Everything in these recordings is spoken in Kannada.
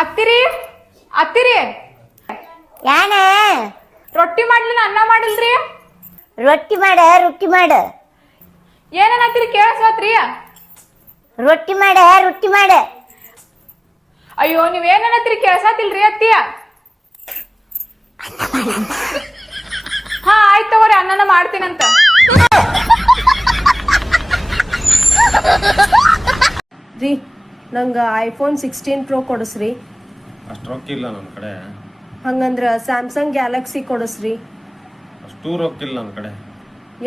ಅತ್ತಿರಿ ಅತ್ತಿರಿ. ಯಾನ? ರೊಟ್ಟಿ ಮಾಡ್ಲಿಲ್ಲ ಅನ್ನ ಮಾಡಿಲ್ರಿ? ರೊಟ್ಟಿ ಮಾಡ ರೊಟ್ಟಿ ಮಾಡ. ಏನೇನತ್ತಿರಿ ಕೇಳಿಸ್ವತ್ರಿ ರೊಟ್ಟಿ ಮಾಡ ರೊಟ್ಟಿ ಮಾಡ. ಅಯ್ಯೋ ನೀವ್ ಏನೇನತ್ತಿರಿ ಕೇಳ್ಸಾತಿಲ್ರಿ ಅತ್ತಿಯ ಹಾ ಆಯ್ತು ತಗೋರಿ ಅನ್ನನ ಮಾಡ್ತೀನಂತ. ರೀ ನಂಗೆ ಐಫೋನ್ ಸಿಕ್ಸ್ಟೀನ್ ಪ್ರೋ ಕೊಡಿಸ್ರಿ. ಅಷ್ಟು ರೊಕ್ಕ ಇಲ್ಲ ನನ್ನ ಕಡೆ. ಹಂಗಂದ್ರೆ ಸ್ಯಾಮ್ಸಂಗ್ ಗ್ಯಾಲಕ್ಸಿ ಕೊಡಿಸ್ರಿ. ರೊಕ್ಕ ಇಲ್ಲ ನನ್ನ ಕಡೆ.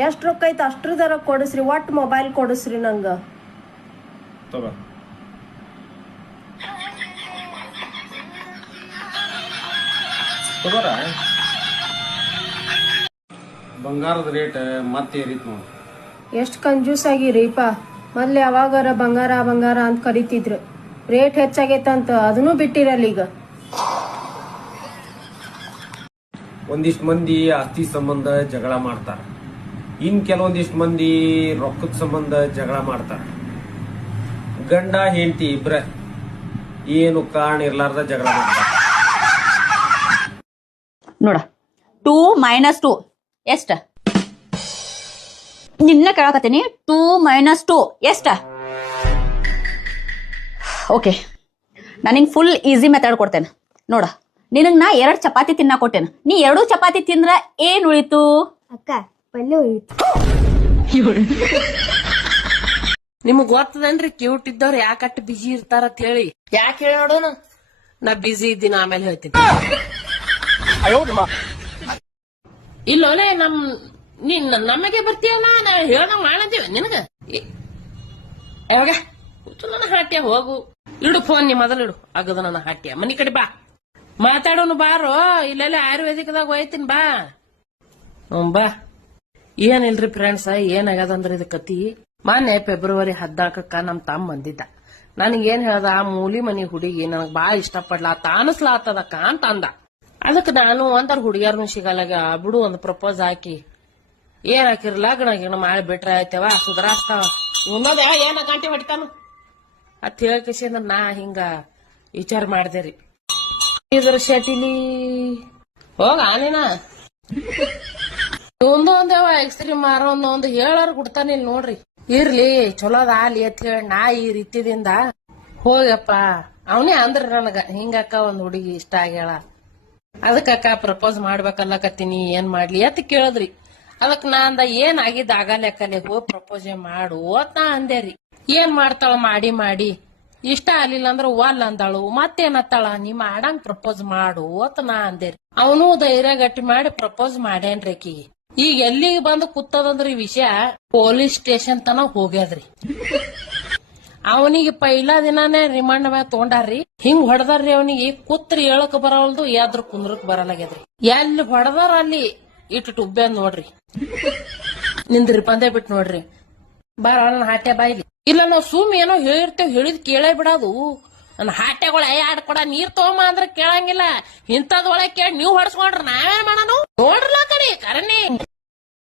ಎಷ್ಟು ರೊಕ್ಕ ಐತೆ ಅಷ್ಟ್ರದರ ಕೊಡಿಸ್ರಿ ಒಟ್ಟು ಮೊಬೈಲ್ ಕೊಡಿಸ್ರಿ ನಂಗೆ. ತಗೋ. ತಗೋರ? ಬಂಗಾರದ ರೇಟ್ ಮತ್ತೆ ಏರಿತ್ ನೋಡಿ. ಎಷ್ಟು ಕಂಜೂಸ್ ಆಗಿರಿಪ್ಪ ಮೊದ್ಲು ಯಾವಾಗಾರ ಬಂಗಾರ ಬಂಗಾರ ಅಂತ ಕರಿತಿದ್ರು. ರೇಟ್ ಹೆಚ್ಚಾಗೈತಂತ ಅದನ್ನೂ ಬಿಟ್ಟಿರಲ್ಲ ಈಗ. ಒಂದಿಷ್ಟು ಮಂದಿ ಆಸ್ತಿ ಸಂಬಂಧ ಜಗಳ ಮಾಡ್ತಾರ. ಇನ್ ಕೆಲವೊಂದಿಷ್ಟು ಮಂದಿ ರೊಕ್ಕದ ಸಂಬಂಧ ಜಗಳ ಮಾಡ್ತಾರ. ಗಂಡ ಹೆಂಡತಿ ಇಬ್ರ ಏನು ಕಾರಣ ಇರ್ಲಾರ್ದ ಜಗಳ ಮಾಡ್ತಾರ. ನೋಡ ಟೂ ಮೈನಸ್ ಟೂ ಎಷ್ಟ? ನಿನ್ನ ಕೇಳಕತ್ತೀನಿ ಟೂ ಮೈನಸ್ ಟೂ. ಎಷ್ಟ? ಓಕೆ ನಾನು ಫುಲ್ ಈಸಿ ಮೆಥಡ್ ಕೊಡ್ತೇನೆ. ನೋಡ. ನಿನಗ್ ನಾ ಎರಡು ಚಪಾತಿ ತಿನ್ನ ಕೊಟ್ಟೇನೆ. ನೀ ಎರಡು ಚಪಾತಿ ತಿಂದ್ರ ಏನ್ ಉಳಿತು? ಅಕ್ಕ ಪಲ್ಯ ಉಳಿತು. ನಿಮಗ್ ಗೊತ್ತದನ್ರಿ ಕ್ಯೂಟ್ ಇದ್ದವ್ರು ಯಾಕಟ್ ಬಿಜಿ ಇರ್ತಾರ ಅಂತ ಹೇಳಿ. ಯಾಕೆ ಹೇಳಿ ನೋಡೋಣ? ನಾ ಬಿಜಿ ಇದ್ದೀನಿ ಆಮೇಲೆ ಹೇಳ್ತೀನಿ. ಇಲ್ಲೋಲೆ ನಮ್ ನೀನ್ ನಮಗೆ ಬರ್ತೀಯಲ್ಲ? ನಾ ಹೇಳ್ದಂಗ್ ಮಾಡಂತೀವ ನಿನಗ? ಯಾವಾಗ? ಕೂತು ನನ್ನ ಹಾಟ್ಯ, ಹೋಗು. ಇಡು ಫೋನ್ ನೀ ಮೊದಲು ಇಡು. ಆಗದ ನನ್ನ ಹಾಟ್ಯ. ಮನಿ ಕಡೆ ಬಾ. ಮಾತಾಡೋನು ಬಾರೋ. ಇಲ್ಲೆಲ್ಲ ಆಯುರ್ವೇದಿಕದಾಗ ಹೋಯ್ತೀನಿ ಬಾ. ಹ್ಮ್, ಬಾ. ಏನಿಲ್ರಿ ಫ್ರೆಂಡ್ಸ್ ಏನಾಗದಂದ್ರ ಇದು ಕತಿ? ಮೊನ್ನೆ ಫೆಬ್ರವರಿ ಹದ್ನಾಲ್ಕಕ್ಕ ನಮ್ ತಮ್ಮ ಬಂದಿದ್ದ. ನನಗೇನ್ ಹೇಳ್ದ? ಆ ಮೂಲಿ ಮನಿ ಹುಡುಗಿ ನನಗ್ ಬಾಳ ಇಷ್ಟಪಡ್ಲಾ ತಾನಸ್ಲಾತದಕ್ಕ ಅಂತ ಅಂದ ಅದಕ್ಕೆ ನಾನು ಒಂದರ ಹುಡುಗಿಯರ್ನು ಸಿಗಲ್ಲಾಗ ಬಿಡು, ಒಂದು ಪ್ರಪೋಸ್ ಹಾಕಿ. ಏನ್ ಹಾಕಿರ್ ಲಗ್ನ ಗಿಗ್ನ ಮಾಡಿ ಬಿಟ್ರೆ ಆಯ್ತವ? ಸುಧಾರಸ್ತಾವ. ಇನ್ನೊಂದ ಏನ ಗಂಟೆ ಹೊಡಿತಾನು? ಅತ್ ಹೇಳಕೇಸಿ ಅಂದ್ರ ನಾ ಹಿಂಗ ವಿಚಾರ ಮಾಡ್ದೆ ರೀ ಇದ್ರ ಶಟಿಲಿ ಹೋಗ ಆನೇನ. ಒಂದು ಒಂದೇವ ಎಕ್ಸ್ರಿ ಮಾರೋ ಒಂದು ಹೇಳೋರ್ ಕೊಡ್ತಾನೆ ಇಲ್ಲಿ ನೋಡ್ರಿ. ಇರ್ಲಿ ಚಲೋದ ಆಲಿ ಅಂತ ಹೇಳಿ ನಾ ಈ ರೀತಿದಿಂದ ಹೋಗಪ್ಪ ಅವನೇ ಅಂದ್ರ ನನಗ ಹಿಂಗಕ್ಕ ಒಂದ್ ಹುಡುಗಿ ಇಷ್ಟ ಆಗ್ಯಾಳ. ಅದಕ್ಕಕ್ಕ ಪ್ರಪೋಸ್ ಮಾಡ್ಬೇಕಲ್ಲಕತ್ತೀನಿ ಏನ್ ಮಾಡ್ಲಿ ಅಂತ ಕೇಳದ್ರಿ. ಅದಕ್ ನಾ ಅಂದ ಏನ್ ಆಗಿದ್ ಆಗಲೆಕ್ಕಲೆ ಹೋಗಿ ಪ್ರಪೋಸ್ ಮಾಡು ಅಂತ ನಾ ರೀ. ಏನ್ ಮಾಡ್ತಾಳ ಮಾಡಿ ಮಾಡಿ. ಇಷ್ಟ ಆಗ್ಲಿಲ್ಲ ಅಂದ್ರ ಒಲ್ ಅಂದಾಳು. ಮತ್ತೇನತ್ತಾಳ? ನೀ ಮಾಡಂಗ್ ಪ್ರಪೋಸ್ ಮಾಡು ಅಂತ ನಾ ರೀ. ಅವನು ಧೈರ್ಯ ಗಟ್ಟಿ ಮಾಡಿ ಪ್ರಪೋಸ್ ಮಾಡ್ಯಾನ್ರಿ ಆಕಿಗೆ ಈಗ ಎಲ್ಲಿಗೆ ಬಂದು ಕೂತದಂದ್ರಿ ವಿಷಯ? ಪೊಲೀಸ್ ಸ್ಟೇಷನ್ ತನ ಹೋಗ್ಯದ್ರಿ ಅವನಿಗೆ ಪೈಲಾ ದಿನಾನೇ ರಿಮಾಂಡ್ ಮ್ಯಾಗ ತಗೊಂಡಾರ್ರಿ ಹಿಂಗ್ ಹೊಡೆದಾರ್ರಿ ಅವನಿಗೆ. ಕುತ್ರಿ ಹೇಳಕ್ ಬರವಲ್ದು, ಯಾದ್ರ ಕುಂದ್ರಕ್ ಬರಲಾಗ್ಯದ್ರಿ ಎಲ್ಲಿ ಹೊಡೆದಾರ ಅಲ್ಲಿ? ಇಟ್ಟು ಟುಬ್ಬೆ ನೋಡ್ರಿ. ನಿಂದ್ರಿ ಪಂದೆ ಬಿಟ್ ನೋಡ್ರಿ. ಬಾರ ನನ್ನ ಹಾಟ್ಯ ಬಾಯಿಲಿ. ಇಲ್ಲ, ನಾವು ಸುಮ್ ಏನೋ ಹೇಳಿರ್ತೇವ್ ಹೇಳಿದ್ ಕೇಳೇ ಬಿಡೋದು. ನನ್ನ ಹಾಟ್ಯಗಳ ಆಡ್ ಕೊಡ, ನೀರ್ ತಗೊಂಬ ಅಂದ್ರೆ ಕೇಳಂಗಿಲ್ಲ. ಇಂಥದ್ ಒಳಗೆ ಕೇಳಿ ನೀವ್ ಹೊಡ್ಸ್ಕೊಂಡ್ರ ನಾವೇನ್ ಮಾಡೋಣ ನೋಡ್ರಲ್ಲ ಕಡೆ ಕರನಿ